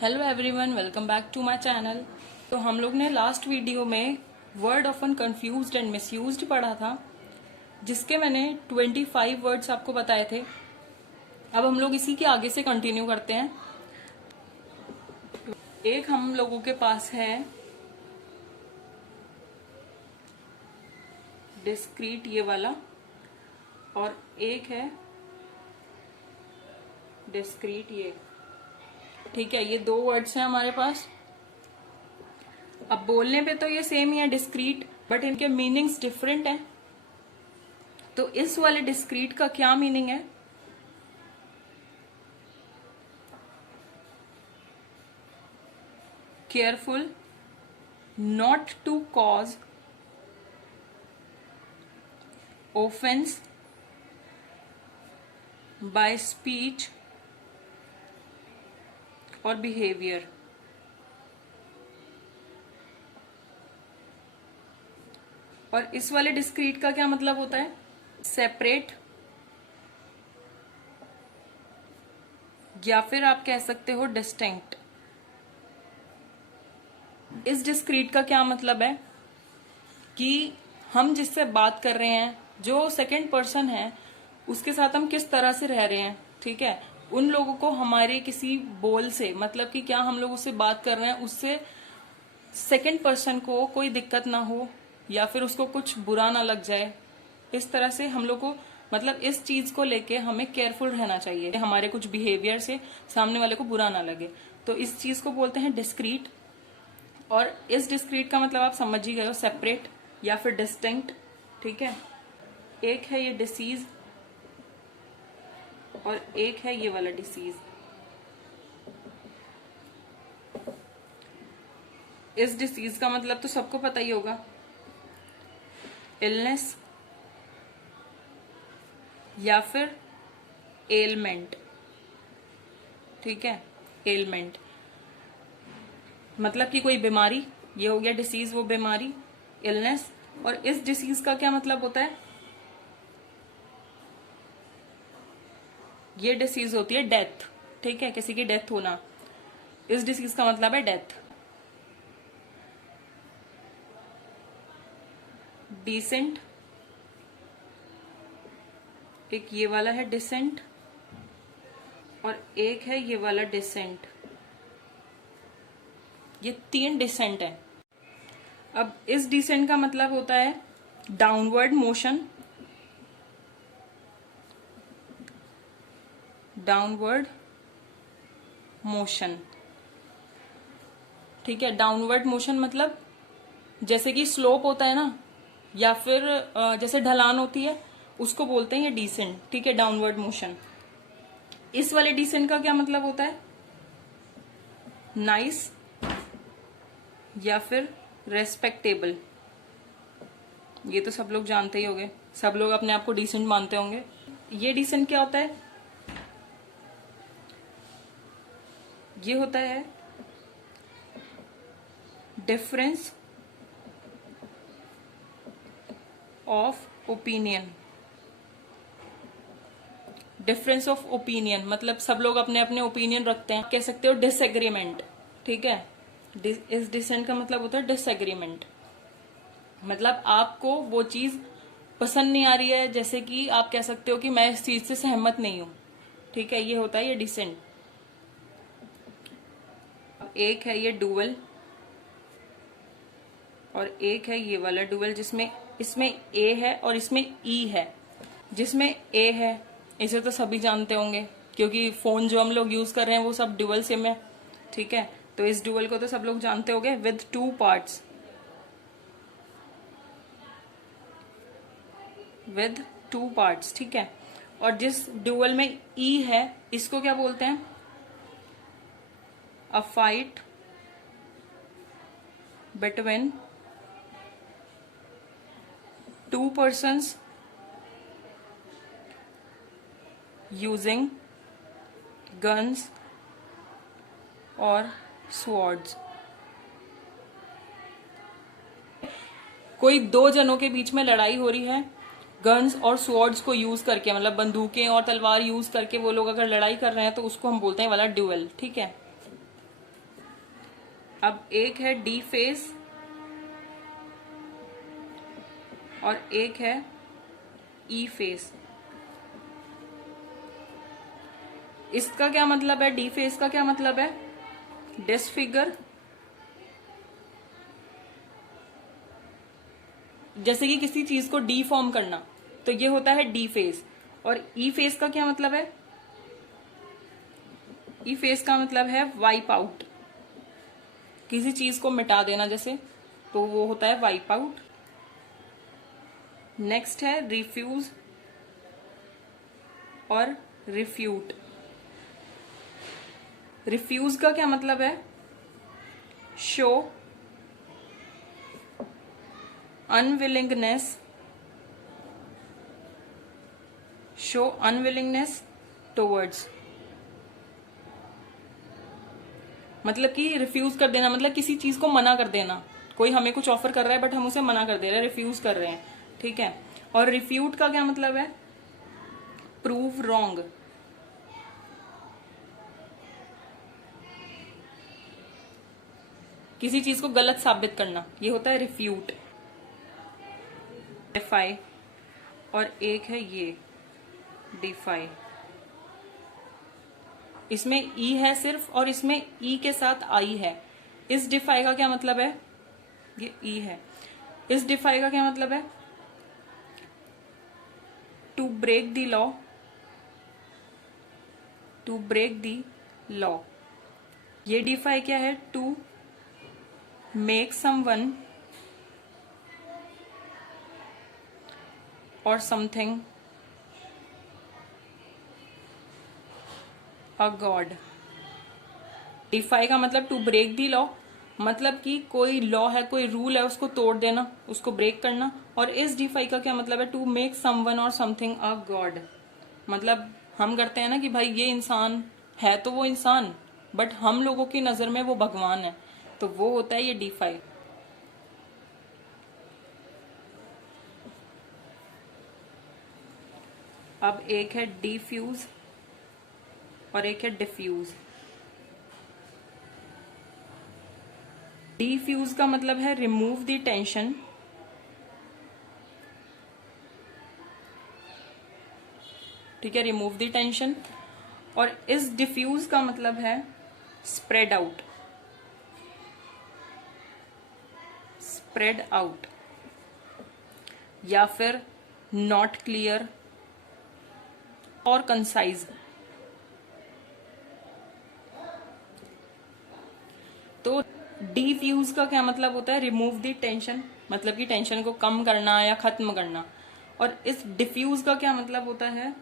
Hello everyone, welcome back to my channel. तो हम लोग ने लास्ट वीडियो में word often confused and misused पढ़ा था, जिसके मैंने 25 वर्ड्स आपको बताए थे। अब हम लोग इसी के आगे से कंटिन्यू करते हैं। एक हम लोगों के पास है डिस्क्रीट, ये वाला, और एक है डिस्क्रीट ये। ठीक है, ये दो वर्ड्स हैं हमारे पास। अब बोलने पे तो ये सेम ही है, डिस्क्रीट, बट इनके मीनिंग्स डिफरेंट हैं। तो इस वाले डिस्क्रीट का क्या मीनिंग है? Careful not to cause offence by speech or behaviour. और इस वाले डिस्क्रीट का क्या मतलब होता है? सेपरेट, या फिर आप कह सकते हो डिस्टिंक्ट। इस डिस्क्रीट का क्या मतलब है कि हम जिससे बात कर रहे हैं, जो सेकंड पर्सन है, उसके साथ हम किस तरह से रह रहे हैं। ठीक है, उन लोगों को हमारे किसी बोल से, मतलब कि क्या हम लोग उससे बात कर रहे हैं, उससे सेकंड पर्सन को कोई दिक्कत ना हो या फिर उसको कुछ बुरा ना लग जाए। इस तरह से हम लोग को, मतलब इस चीज को लेके हमें केयरफुल रहना चाहिए, हमारे कुछ बिहेवियर से सामने वाले को बुरा ना लगे। तो इस चीज को बोलते हैं डिस्क्रीट। और इस डिस्क्रीट का मतलब आप समझ ही गए हो, सेपरेट या फिर डिस्टिंक्ट। ठीक है, एक है ये डिसीज और एक है ये वाला डिसीज। इस डिसीज का मतलब तो सबको पता ही होगा, इलनेस या फिर एलमेंट। ठीक है, एलमेंट मतलब कि कोई बीमारी, ये हो गया डिसीज, वो बीमारी, इलनेस। और इस डिसीज का क्या मतलब होता है? ये डिसीज होती है डेथ। ठीक है, किसी की डेथ होना, इस डिसीज का मतलब है डेथ। डिसेंट, एक ये वाला है डिसेंट और एक है ये वाला डिसेंट। ये तीन डिसेंट है। अब इस डिसेंट का मतलब होता है डाउनवर्ड मोशन, डाउनवर्ड मोशन। ठीक है, डाउनवर्ड मोशन मतलब जैसे कि स्लोप होता है ना, या फिर जैसे ढलान होती है, उसको बोलते हैं ये डिसेंट। ठीक है, डाउनवर्ड मोशन। इस वाले डिसेंट का क्या मतलब होता है? नाइस या फिर रेस्पेक्टेबल। ये तो सब लोग जानते ही होंगे, सब लोग अपने आप को डिसेंट मानते होंगे। ये डिसेंट क्या होता है? ये होता है difference of opinion. Difference of opinion मतलब सब लोग अपने अपने ओपिनियन रखते हैं, कह सकते हो डिसएग्रीमेंट। ठीक है, इस डिसेंट का मतलब होता है डिसएग्रीमेंट, मतलब आपको वो चीज पसंद नहीं आ रही है, जैसे कि आप कह सकते हो कि मैं इस चीज से सहमत नहीं हूं। ठीक है, ये होता है ये डिसेंट। एक है ये डुअल और एक है ये वाला डुअल, जिसमें इसमें ए है और इसमें ई है। जिसमें ए है, इसे तो सभी जानते होंगे क्योंकि फोन जो हम लोग यूज कर रहे हैं वो सब डुअल सिम है। ठीक है, तो इस डुअल को तो सब लोग जानते होंगे, with two parts, with two parts. ठीक है, और जिस डुअल में ई है, इसको क्या बोलते हैं? A fight between two persons using guns और स्वॉर्ड्स। कोई दो जनों के बीच में लड़ाई हो रही है, गन्स और स्वॉर्ड्स को यूज करके, मतलब बंदूकें और तलवार यूज करके वो लोग अगर लड़ाई कर रहे हैं तो उसको हम बोलते हैं वाला ड्यूएल। ठीक है, अब एक है डी फेज और एक है ई फेज। इसका क्या मतलब है? डी फेज का क्या मतलब है? डिसफिगर, जैसे कि किसी चीज को डीफॉर्म करना, तो ये होता है डी फेज। और ई फेज का क्या मतलब है? ई फेज का मतलब है वाइप आउट, किसी चीज को मिटा देना जैसे, तो वो होता है वाइप आउट। नेक्स्ट है रिफ्यूज और रिफ्यूट। रिफ्यूज का क्या मतलब है? Show unwillingness, show unwillingness towards, मतलब कि रिफ्यूज कर देना, मतलब किसी चीज को मना कर देना। कोई हमें कुछ ऑफर कर रहा है बट हम उसे मना कर दे रहे हैं, रिफ्यूज कर रहे हैं, ठीक है। और रिफ्यूट का क्या मतलब है? प्रूव रॉन्ग, किसी चीज को गलत साबित करना, ये होता है रिफ्यूट। डिफाई और एक है ये डिफाई। इसमें ई है सिर्फ और इसमें ई के साथ आई है। इस डिफाई का क्या मतलब है? ये ई है। इस डिफाई का क्या मतलब है? To break the law, to break the law. ये डिफाई क्या है? To make someone or something a god. Deify का मतलब टू ब्रेक दी लॉ, मतलब कि कोई लॉ है, कोई रूल है, उसको तोड़ देना, उसको ब्रेक करना। और इस डिफाई का क्या मतलब है? To make someone or something a God. मतलब हम करते हैं ना कि भाई ये इंसान है तो वो इंसान, बट हम लोगों की नजर में वो भगवान है, तो वो होता है ये डिफाई। अब एक है डिफ्यूज और एक है डिफ्यूज। डिफ्यूज का मतलब है रिमूव द टेंशन, ठीक है, रिमूव द टेंशन। और इस डिफ्यूज का मतलब है स्प्रेड आउट, स्प्रेड आउट, या फिर नॉट क्लियर और कंसाइज। तो डिफ्यूज का क्या मतलब होता है? रिमूव द टेंशन, मतलब कि टेंशन को कम करना या खत्म करना। और इस डिफ्यूज का क्या मतलब होता है?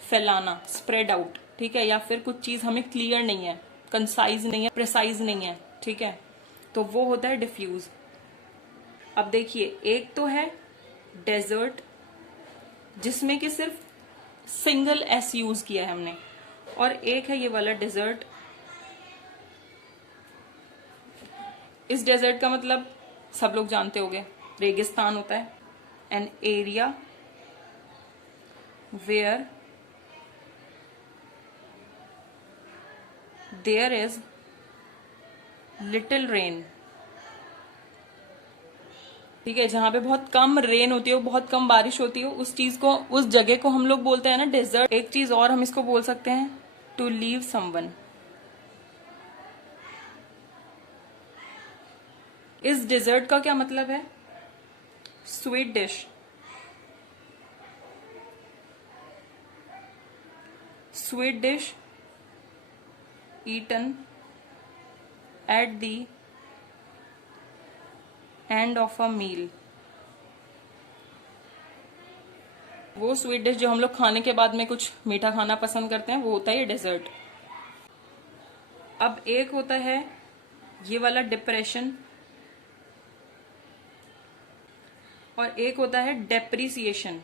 फैलाना, स्प्रेड आउट, ठीक है। या फिर कुछ चीज हमें क्लियर नहीं है, कंसाइज नहीं है, प्रिसाइज नहीं है, ठीक है, तो वो होता है डिफ्यूज। अब देखिए, एक तो है डेजर्ट, जिसमें कि सिर्फ सिंगल एस यूज किया है हमने, और एक है ये वाला डेजर्ट। इस डेजर्ट का मतलब सब लोग जानते होंगे, रेगिस्तान होता है, an area where there is little rain, ठीक है, जहां पे बहुत कम रेन होती है, बहुत कम बारिश होती है, उस चीज को, उस जगह को हम लोग बोलते हैं ना डेजर्ट। एक चीज और हम इसको बोल सकते हैं, टू लीव समवन। इस डेजर्ट का क्या मतलब है? Sweet dish, sweet dish eaten at the end of a meal. वो स्वीट डिश जो हम लोग खाने के बाद में कुछ मीठा खाना पसंद करते हैं, वो होता है ये डेजर्ट। अब एक होता है ये वाला डिप्रेशन, और एक होता है डेप्रिसिएशन।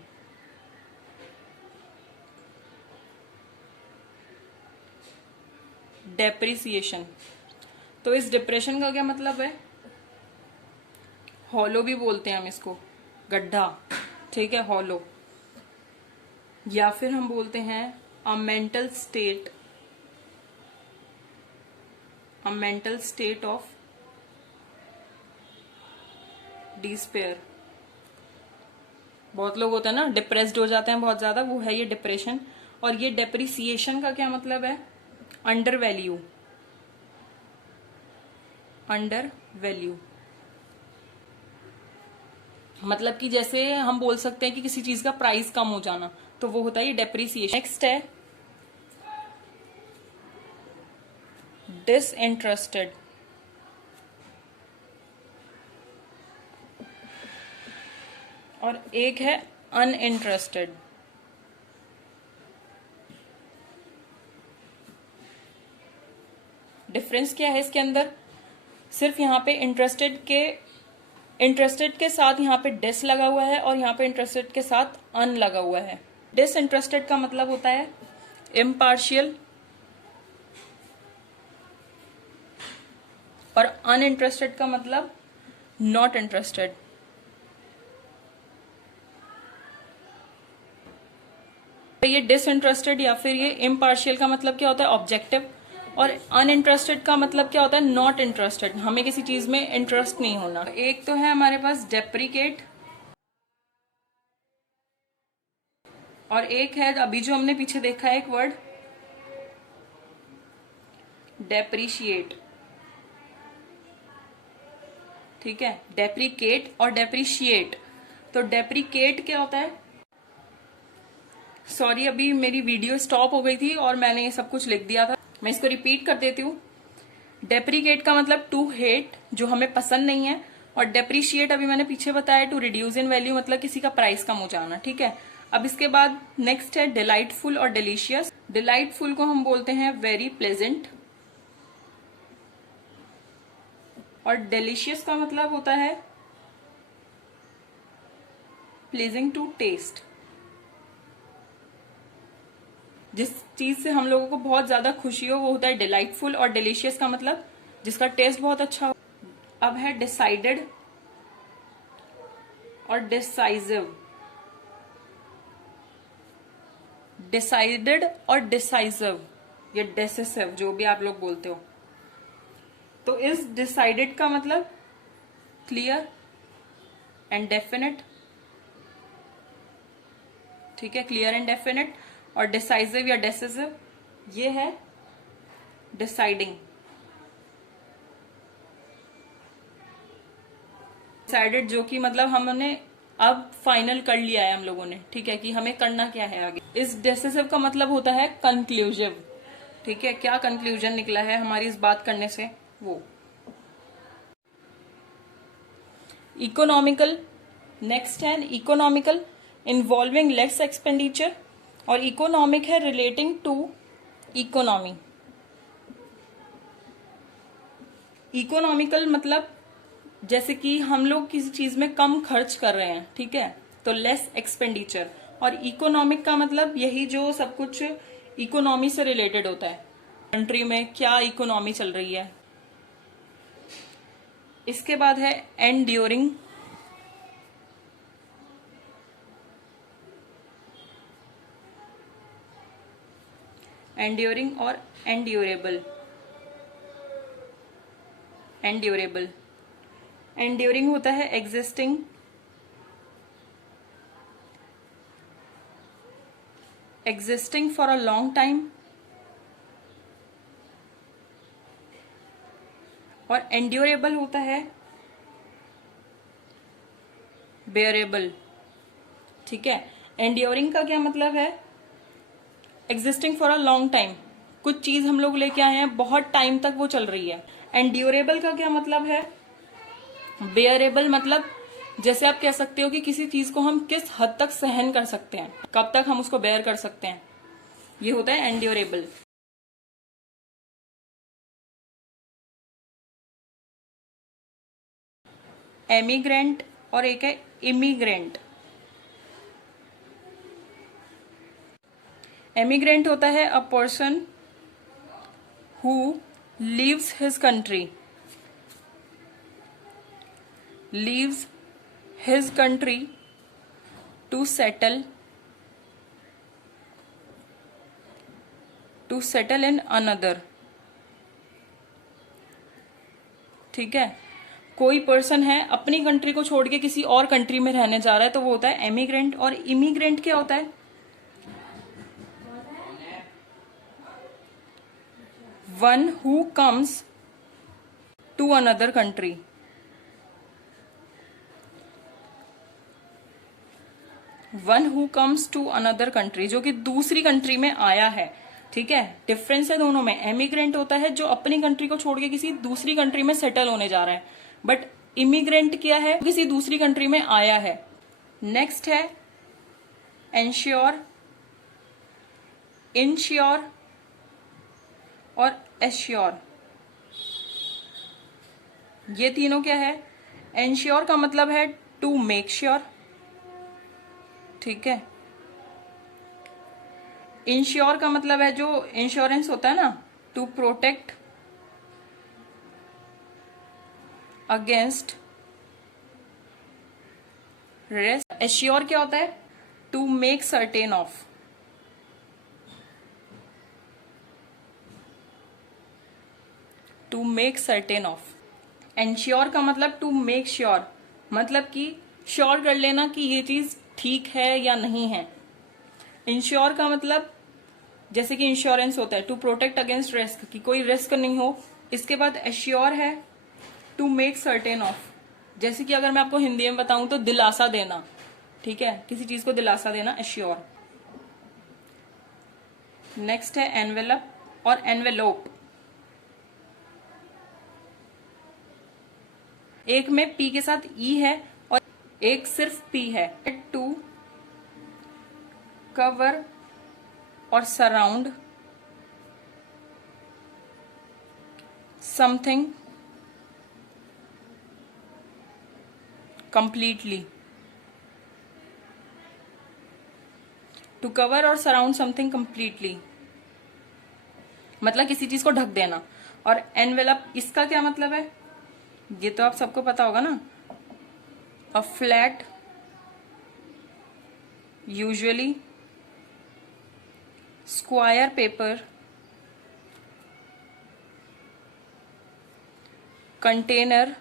डेप्रिसिएशन, तो इस डिप्रेशन का क्या मतलब है? हॉलो भी बोलते हैं हम इसको, गड्ढा, ठीक है, हॉलो। या फिर हम बोलते हैं अ mental state, a mental state of despair. बहुत लोग होते हैं ना, डिप्रेस्ड हो जाते हैं बहुत ज्यादा, वो है ये डिप्रेशन। और ये डेप्रिसिएशन का क्या मतलब है? Under value, under value. मतलब कि जैसे हम बोल सकते हैं कि किसी चीज का प्राइस कम हो जाना, तो वो होता है ये डेप्रिसिएशन। नेक्स्ट है डिसइंटरेस्टेड। और एक है अनइंटरेस्टेड। डिफरेंस क्या है इसके अंदर? सिर्फ यहाँ पे इंटरेस्टेड के साथ यहाँ पे डिस लगा हुआ है, और यहाँ पे इंटरेस्टेड के साथ अन लगा हुआ है। डिसइंटरेस्टेड का मतलब होता है इम्पार्शियल, और अनइंटरेस्टेड का मतलब नॉट इंटरेस्टेड। ये डिसइंटरेस्टेड या फिर ये इम्पार्शियल का मतलब क्या होता है? ऑब्जेक्टिव। और अनइंटरेस्टेड का मतलब क्या होता है? नॉट इंटरेस्टेड, हमें किसी चीज में इंटरेस्ट नहीं होना। एक तो है हमारे पास डेप्रिकेट, और एक है अभी जो हमने पीछे देखा है एक वर्ड, डेप्रिशिएट। ठीक है, डेप्रिकेट और डेप्रिशिएट। तो डेप्रिकेट क्या होता है? सॉरी, अभी मेरी वीडियो स्टॉप हो गई थी और मैंने ये सब कुछ लिख दिया था, मैं इसको रिपीट कर देती हूँ। डेप्रिकेट का मतलब टू हेट, जो हमें पसंद नहीं है। और डेप्रिशिएट अभी मैंने पीछे बताया, टू रिड्यूस इन वैल्यू, मतलब किसी का प्राइस कम हो जाना। ठीक है, अब इसके बाद नेक्स्ट है डिलाइटफुल और डिलीशियस। डिलाइटफुल को हम बोलते हैं वेरी प्लेजेंट, और डिलीशियस का मतलब होता है प्लीजिंग टू टेस्ट। जिस चीज से हम लोगों को बहुत ज्यादा खुशी हो वो होता है डिलाइटफुल, और डिलीशियस का मतलब जिसका टेस्ट बहुत अच्छा हो। अब है डिसाइडेड और डिसाइजिव। डिसाइडेड और डिसाइजिव, या डेसिसिव, जो भी आप लोग बोलते हो। तो इस डिसाइडेड का मतलब क्लियर एंड डेफिनेट। ठीक है, क्लियर एंड डेफिनेट। और डिसाइजिव या डेसिसिव, ये है डिसाइडिंग। डिसाइडेड जो कि मतलब हमने अब फाइनल कर लिया है हम लोगों ने, ठीक है, कि हमें करना क्या है आगे। इस डिसिसिव का मतलब होता है कंक्लूसिव। ठीक है, क्या कंक्लूजन निकला है हमारी इस बात करने से, वो। इकोनॉमिकल, नेक्स्ट है इकोनॉमिकल, इन्वॉल्विंग लेस एक्सपेंडिचर। और इकोनॉमिक है रिलेटिंग टू इकोनॉमी। इकोनॉमिकल मतलब जैसे कि हम लोग किसी चीज में कम खर्च कर रहे हैं, ठीक है, तो लेस एक्सपेंडिचर। और इकोनॉमिक का मतलब यही जो सब कुछ इकोनॉमी से रिलेटेड होता है, कंट्री में क्या इकोनॉमी चल रही है। इसके बाद है एंड्योरिंग। एंड्योरिंग और एंड्योरेबल। एंड्योरेबल, एंड्योरिंग होता है existing, existing for a long time. और एंड्योरेबल होता है बेयरेबल। ठीक है, एंड्योरिंग का क्या मतलब है? Existing for a long time, कुछ चीज हम लोग लेके आए हैं, बहुत टाइम तक वो चल रही है। एंड्योरेबल का क्या मतलब है? बेयरेबल मतलब जैसे आप कह सकते हो कि किसी चीज को हम किस हद तक सहन कर सकते हैं, कब तक हम उसको बेयर कर सकते हैं, ये होता है एंड्योरेबल। एमिग्रेंट और एक है इमिग्रेंट। एमिग्रेंट होता है a person who leaves his country, leaves his country to settle in another. ठीक है, कोई पर्सन है अपनी कंट्री को छोड़ के किसी और कंट्री में रहने जा रहा है तो वो होता है एमिग्रेंट। और इमिग्रेंट क्या होता है? One who comes to another country. One who comes to another country, जो कि दूसरी कंट्री में आया है। ठीक है, डिफरेंस है दोनों में। एमिग्रेंट होता है जो अपनी कंट्री को छोड़ के किसी दूसरी कंट्री में सेटल होने जा रहा है, बट इमिग्रेंट क्या है? किसी दूसरी कंट्री में आया है। नेक्स्ट है एंश्योर, इनश्योर और एश्योर। ये तीनों क्या है? एंश्योर का मतलब है टू मेक श्योर, ठीक है। इंश्योर का मतलब है जो इंश्योरेंस होता है ना, to protect against risk. Assure क्या होता है? To make certain of. To make certain of. Ensure का मतलब टू मेक श्योर, मतलब कि श्योर कर लेना कि ये चीज ठीक है या नहीं है। इंश्योर का मतलब जैसे कि इंश्योरेंस होता है टू प्रोटेक्ट अगेंस्ट रिस्क, कि कोई रिस्क नहीं हो। इसके बाद एश्योर है टू मेक सर्टेन ऑफ, जैसे कि अगर मैं आपको हिंदी में बताऊं तो दिलासा देना, ठीक है, किसी चीज को दिलासा देना, एश्योर। नेक्स्ट है एनवेलप और एनवेलोप। एक में पी के साथ ई है और एक सिर्फ पी है। To cover or surround something completely. To cover or surround something completely मतलब किसी चीज को ढक देना। और एनवेलप, इसका क्या मतलब है? ये तो आप सबको पता होगा ना। A flat usually square paper container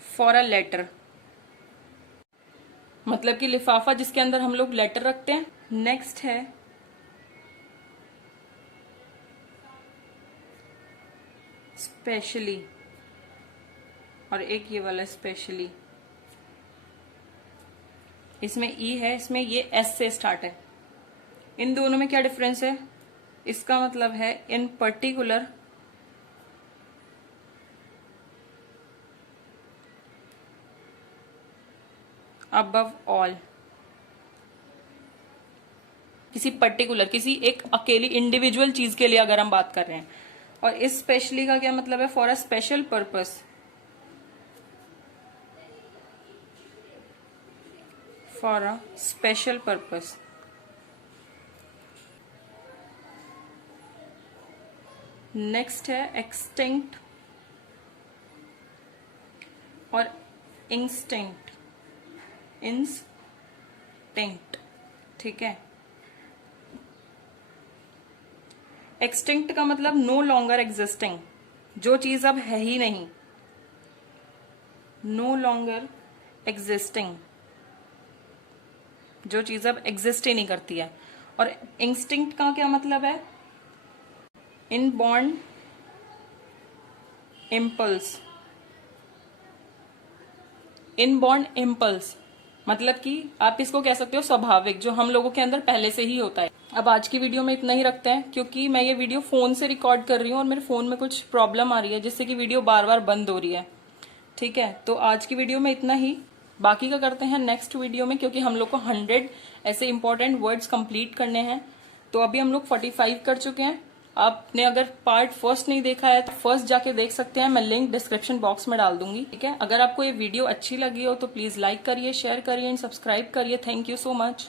for a letter, मतलब कि लिफाफा जिसके अंदर हम लोग लेटर रखते हैं। नेक्स्ट है स्पेशली, और एक ये वाला स्पेशली, इसमें ई है, इसमें ये एस से स्टार्ट है। इन दोनों में क्या डिफरेंस है? इसका मतलब है इन पर्टिकुलर, अबव ऑल। किसी पर्टिकुलर, किसी एक अकेली इंडिविजुअल चीज के लिए अगर हम बात कर रहे हैं। और इस स्पेशली का क्या मतलब है? For a special purpose, for a special purpose. Next है एक्सटिंक्ट और इंस्टिंक्ट, इंस्टिंक्ट, ठीक है। एक्सटिंक्ट का मतलब नो लॉन्गर एग्जिस्टिंग, जो चीज अब है ही नहीं, नो लॉन्गर एग्जिस्टिंग, जो चीज अब एग्जिस्ट ही नहीं करती है। और इंस्टिंक्ट का क्या मतलब है? इनबॉर्न इम्पल्स, इनबॉर्न इम्पल्स मतलब कि आप इसको कह सकते हो स्वाभाविक, जो हम लोगों के अंदर पहले से ही होता है। अब आज की वीडियो में इतना ही रखते हैं, क्योंकि मैं ये वीडियो फोन से रिकॉर्ड कर रही हूँ और मेरे फोन में कुछ प्रॉब्लम आ रही है जिससे कि वीडियो बार बार बंद हो रही है। ठीक है, तो आज की वीडियो में इतना ही, बाकी का करते हैं नेक्स्ट वीडियो में, क्योंकि हम लोग को 100 ऐसे इंपॉर्टेंट वर्ड्स कंप्लीट करने हैं। तो अभी हम लोग 45 कर चुके हैं। आपने अगर पार्ट फर्स्ट नहीं देखा है तो फर्स्ट जाके देख सकते हैं, मैं लिंक डिस्क्रिप्शन बॉक्स में डाल दूंगी। ठीक है, अगर आपको ये वीडियो अच्छी लगी हो तो प्लीज लाइक करिए, शेयर करिए एंड सब्सक्राइब करिए। Thank you so much.